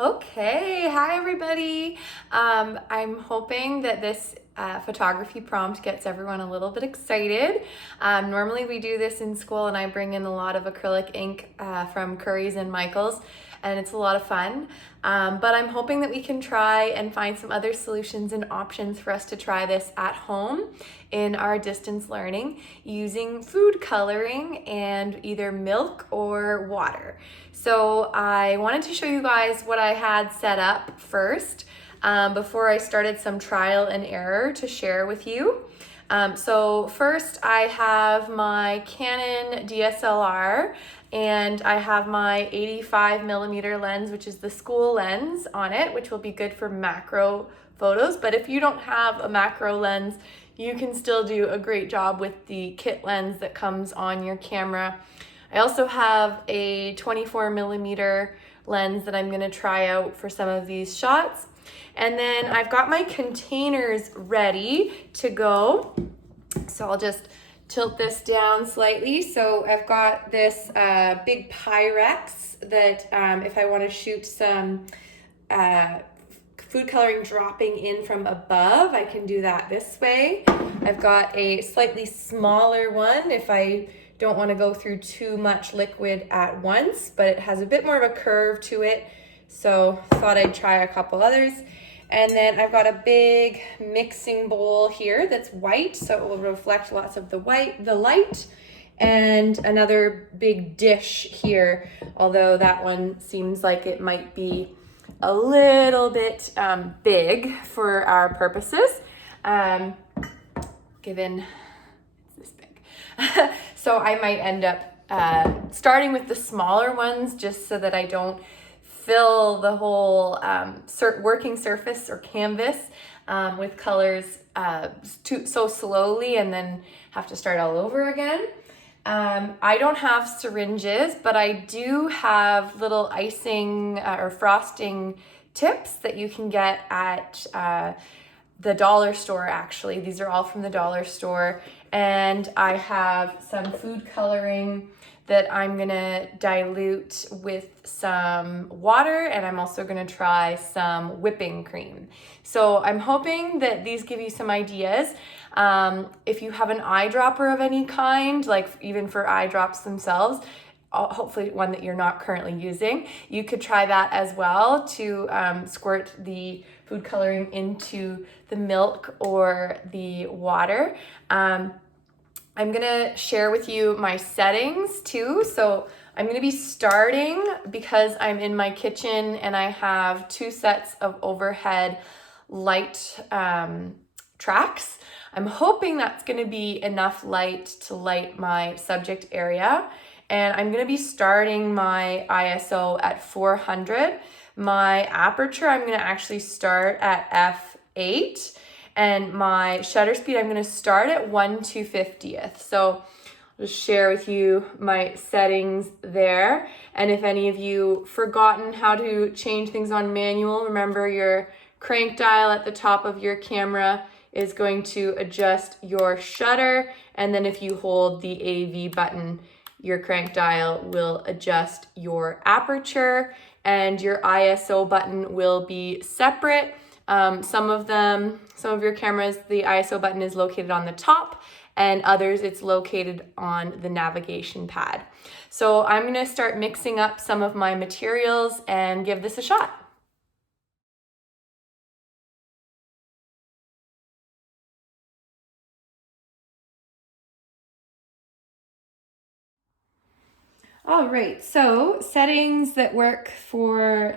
Okay, hi everybody. I'm hoping that this photography prompt gets everyone a little bit excited. Normally we do this in school and I bring in a lot of acrylic ink from Curry's and Michael's, and it's a lot of fun. But I'm hoping that we can try and find some other solutions and options for us to try this at home in our distance learning using food coloring and either milk or water. So I wanted to show you guys what I had set up first before I started some trial and error to share with you. So first I have my Canon DSLR and I have my 85mm lens, which is the school lens on it, which will be good for macro photos. But if you don't have a macro lens, you can still do a great job with the kit lens that comes on your camera. I also have a 24mm lens that I'm gonna try out for some of these shots. And then I've got my containers ready to go. So I'll just tilt this down slightly. So I've got this big Pyrex that if I want to shoot some food coloring dropping in from above, I can do that this way. I've got a slightly smaller one if I don't want to go through too much liquid at once, but it has a bit more of a curve to it. So thought I'd try a couple others. And then I've got a big mixing bowl here that's white, so it will reflect lots of the light. And another big dish here, although that one seems like it might be a little bit big for our purposes, given it's this big. So I might end up starting with the smaller ones just so that I don't fill the whole working surface or canvas with colors so slowly and then have to start all over again. I don't have syringes, but I do have little icing or frosting tips that you can get at the dollar store. Actually, these are all from the dollar store, and I have some food coloring that I'm gonna dilute with some water, and I'm also gonna try some whipping cream. So I'm hoping that these give you some ideas. If you have an eyedropper of any kind, like even for eye drops themselves, hopefully one that you're not currently using, you could try that as well to squirt the food coloring into the milk or the water. I'm gonna share with you my settings too. So I'm gonna be starting because I'm in my kitchen and I have 2 sets of overhead light tracks. I'm hoping that's gonna be enough light to light my subject area. And I'm gonna be starting my ISO at 400. My aperture, I'm gonna actually start at f8. And my shutter speed, I'm gonna start at 1/250th. So I'll just share with you my settings there. And if any of you forgotten how to change things on manual, remember your crank dial at the top of your camera is going to adjust your shutter. And then if you hold the AV button, your crank dial will adjust your aperture, and your ISO button will be separate. Some of your cameras, the ISO button is located on the top, and others it's located on the navigation pad. So I'm gonna start mixing up some of my materials and give this a shot. All right, so settings that work for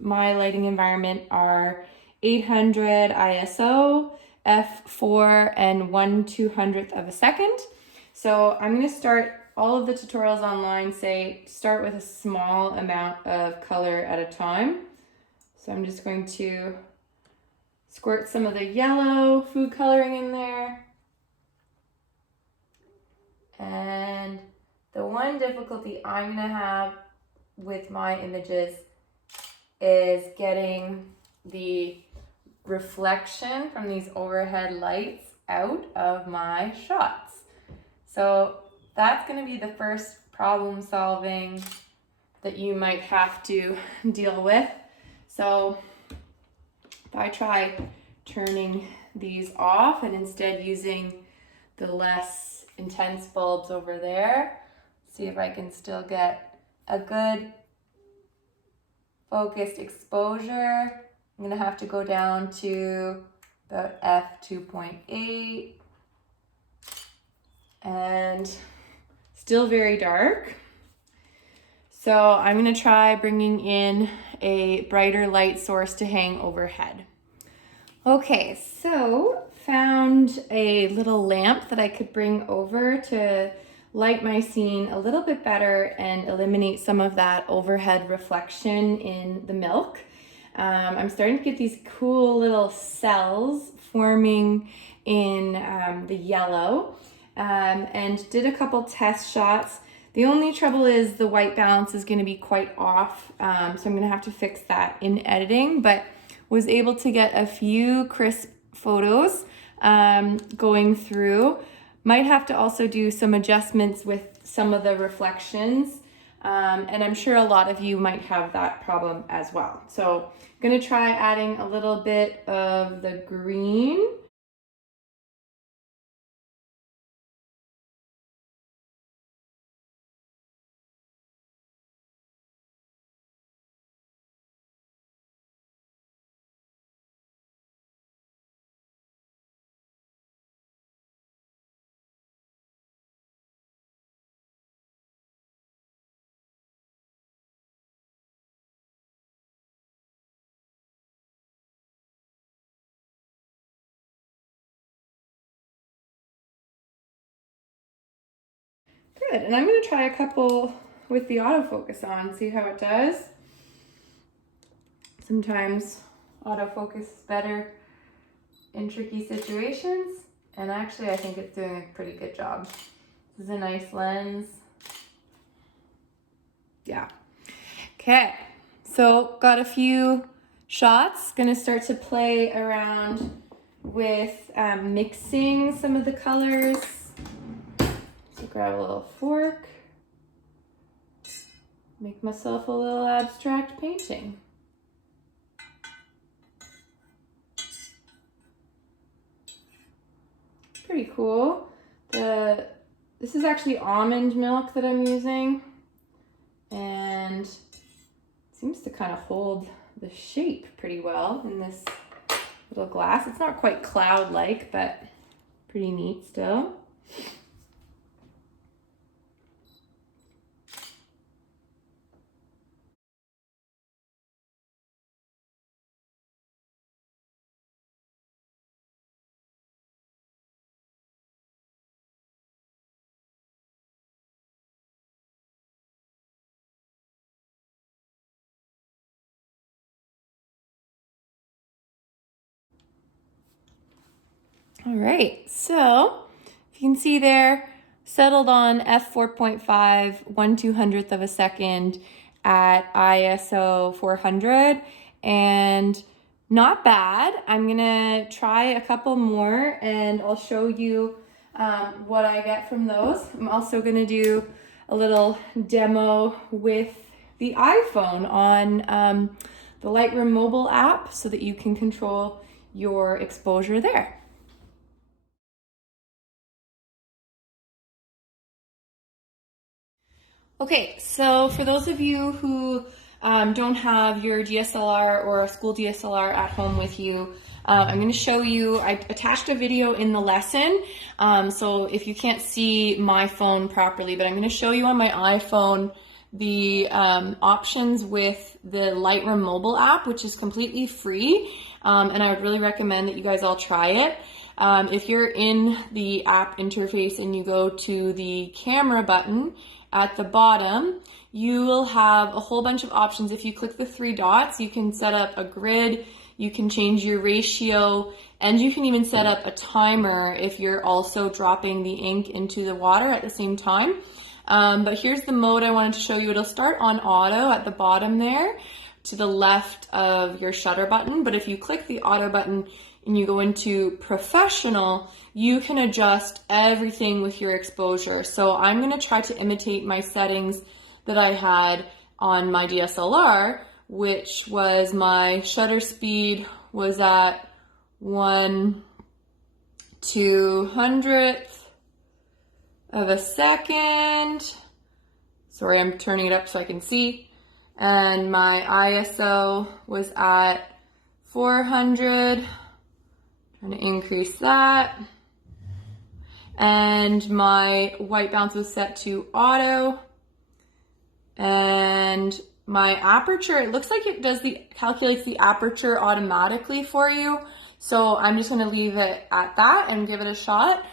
my lighting environment are 800 ISO, f4, and 1/200th of a second. So I'm gonna start all of the tutorials online say start with a small amount of color at a time. So I'm just going to squirt some of the yellow food coloring in there. And the one difficulty I'm gonna have with my images is getting the reflection from these overhead lights out of my shots. So that's gonna be the first problem solving that you might have to deal with. So if I try turning these off and instead using the less intense bulbs over there, see if I can still get a good focused exposure. I'm gonna have to go down to about f2.8 and still very dark. So I'm gonna try bringing in a brighter light source to hang overhead. Okay, so found a little lamp that I could bring over to light my scene a little bit better and eliminate some of that overhead reflection in the milk. I'm starting to get these cool little cells forming in the yellow, and did a couple test shots. The only trouble is the white balance is going to be quite off, so I'm going to have to fix that in editing, but was able to get a few crisp photos going through. Might have to also do some adjustments with some of the reflections, and I'm sure a lot of you might have that problem as well. So I'm going to try adding a little bit of the green. Good, and I'm going to try a couple with the autofocus on, see how it does. Sometimes autofocus is better in tricky situations, and actually I think it's doing a pretty good job. This is a nice lens. Yeah. Okay, so got a few shots. Gonna start to play around with mixing some of the colors. So grab a little fork, make myself a little abstract painting. Pretty cool. This is actually almond milk that I'm using, and it seems to kind of hold the shape pretty well in this little glass. It's not quite cloud-like, but pretty neat still. All right, so if you can see there, settled on f4.5, 1/200th of a second at ISO 400, and not bad. I'm gonna try a couple more and I'll show you what I get from those. I'm also gonna do a little demo with the iPhone on the Lightroom mobile app so that you can control your exposure there. Okay, so for those of you who don't have your DSLR or a school DSLR at home with you, I'm going to show you, I attached a video in the lesson, so if you can't see my phone properly, but I'm going to show you on my iPhone the options with the Lightroom mobile app, which is completely free, and I would really recommend that you guys all try it. If you're in the app interface and you go to the camera button at the bottom, you will have a whole bunch of options. If you click the 3 dots, you can set up a grid, you can change your ratio, and you can even set up a timer if you're also dropping the ink into the water at the same time. But here's the mode I wanted to show you. It'll start on auto at the bottom there to the left of your shutter button. But if you click the auto button and you go into professional, you can adjust everything with your exposure. So I'm going to try to imitate my settings that I had on my DSLR which was my shutter speed was at 1/200th of a second. Sorry, I'm turning it up so I can see. And my ISO was at 400. Trying to increase that. And my white balance was set to auto. And my aperture, it looks like it calculates the aperture automatically for you. So I'm just gonna leave it at that and give it a shot.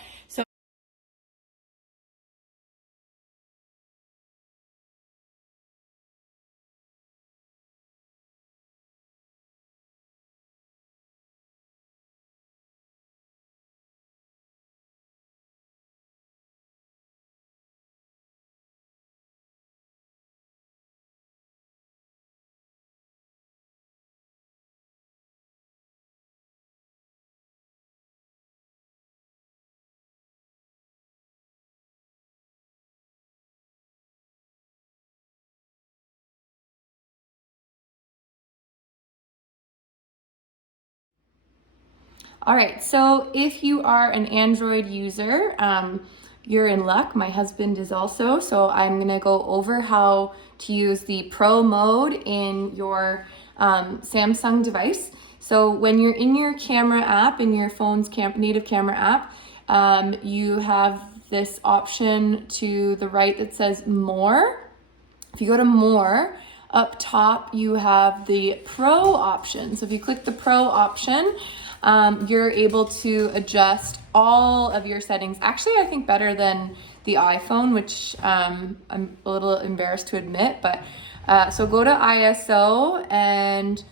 All right, so if you are an Android user, you're in luck. My husband is also, so I'm gonna go over how to use the Pro mode in your Samsung device. So when you're in your camera app, in your phone's native camera app, you have this option to the right that says More. If you go to More, up top you have the Pro option. So if you click the Pro option, you're able to adjust all of your settings. Actually, I think better than the iPhone, which I'm a little embarrassed to admit, but so go to ISO and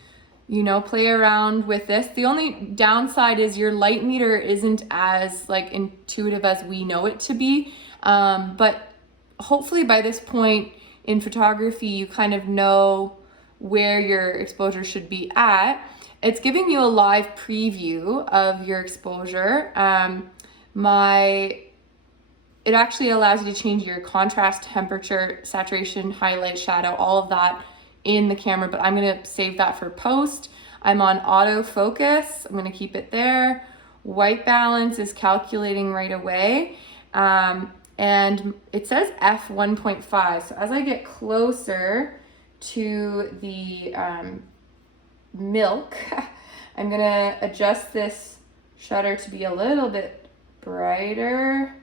play around with this. The only downside is your light meter isn't as intuitive as we know it to be, but hopefully by this point in photography you kind of know where your exposure should be at. It's giving you a live preview of your exposure. It actually allows you to change your contrast, temperature, saturation, highlight, shadow, all of that in the camera, but I'm gonna save that for post. I'm on autofocus, I'm gonna keep it there. White balance is calculating right away. And it says f1.5. So as I get closer to the milk, I'm gonna adjust this shutter to be a little bit brighter.